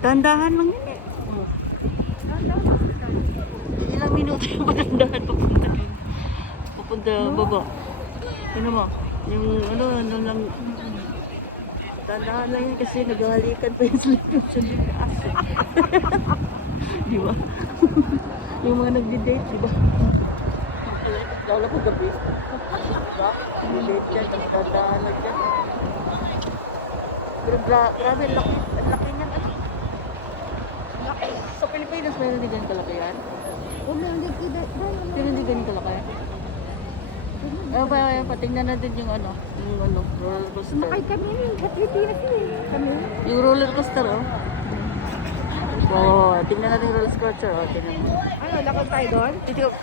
Dandahan lang yun eh. Oh. Ilang minuto yung dandahan papunta dun. Papunta baba. Ano mo? Yung ano lang. Dandahan lang yun kasi naghahalikan pa yung slipper sa likas. Di ba? Yung mga nagdi-date, di ba? Lalo po gabi. Diba? Nagdi-date yan, tapos dandahan lang dyan. Pero grabe, ang laki niyan. Sa Pilipinas, mayroon din ganyan kalaki yan? Pero hindi ganyan kalaki. Ano ba yan? Patingnan natin yung roller coaster. Sumakay kami rin. Pilipinas yun. Kami. Yung roller coaster, oh. Oo, tingnan natin yung roller coaster, oh. Tingnan mo. Ano, lakad tayo doon?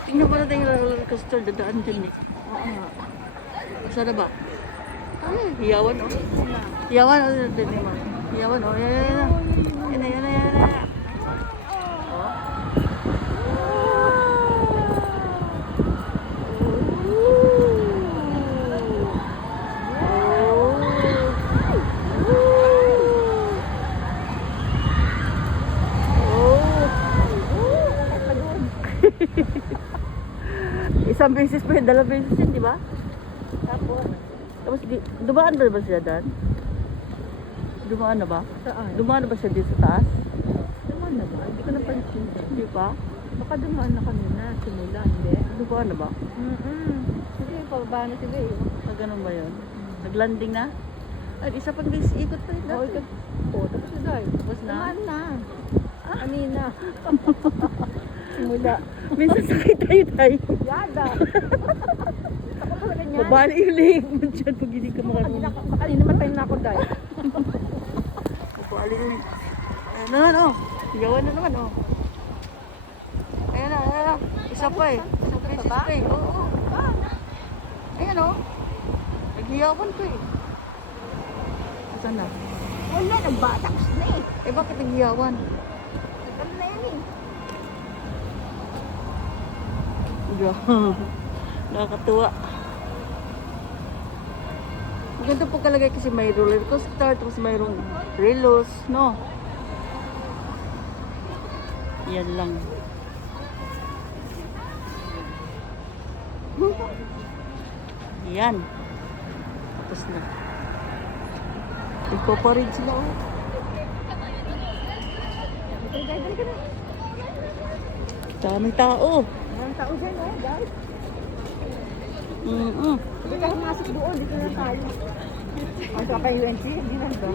Tingnan mo natin yung roller coaster, dadaan dyan eh. Oo. Saan na ba? Hiyawan, oh. Hiyawan, oh. Tingnan mo. Hiyawan, oh. Yan. Isang beses pa yun, dalawang beses yun, di ba? Tapos dumaan na ba siya dyan? Dumaan na ba? Saan? Dumaan na ba siya dito sa taas? Dumaan na ba? Hindi ko napansin. Hindi pa? Baka dumaan na kanina. Simula, hindi. Dumaan na ba? Kasi pababa na sila eh. Ah, ganun ba yun? Naglanding na? Ay, isa pang beses ikot pa yun. Oo, ikot. Oo, tapos na dahil. Tapos na? Dumaan na. Kanina. Simula. Minsan sakit tayo. Yada. Ako pala ganyan. Babali yung leg mo dyan pag hindi ka makarunong. Kanina matay na ako dahil. Babali yung... Ayan na naman, oh. Yawan na naman, oh. Ayan na. Isa pa eh. Isang beses pa eh. Oo. Ayan, oh. Naghiyawan ko eh. Saan na? Wala, nagbataks na eh. Eh, bakit naghiyawan? Nagkano na yan eh. Nakakatuwa. Maganda po kalagay kasi may roller coaster, tapos mayroong relos, no? Yan lang. Yan. Tapos na. Nagpaparid sila, oh. Dali ka na. Daming tao. Ang tao dyan oh, guys. Hindi ka pumasok doon, dito na tayo. Ang kaka-UNC, hindi na ba?